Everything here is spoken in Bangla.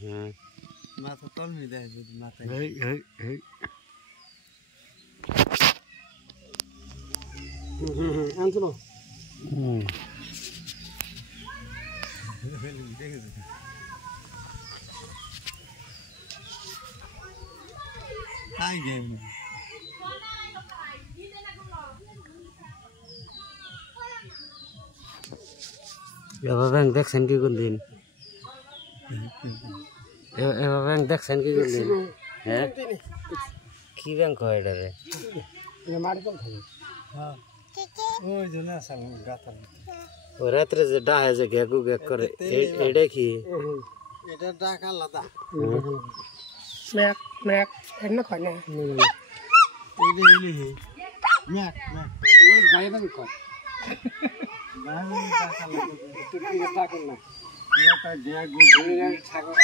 মাথা তল নি দেয় যদি মাথা এই আনছো না হাই গেম এভাবে দেখছেন কি কোন দিন এভাবে দেখছেন কি কোন দিন হ্যাঁ কি ব্যাংক হয় এটা রে ওই জন্য আসাম গাতাল ও রাত্রে যে ডাহে যে গ্যাগু গ্যাগ করে এটা কি এটা ডাক আলাদা ম্যাক ম্যাক এনে কয় না এইটা ইলি হে ম্যাক ম্যাক ওই গায়ে না কয় না ডাক আলাদা তুই কি ডাক না এটা ড্যাগ গু ছাগল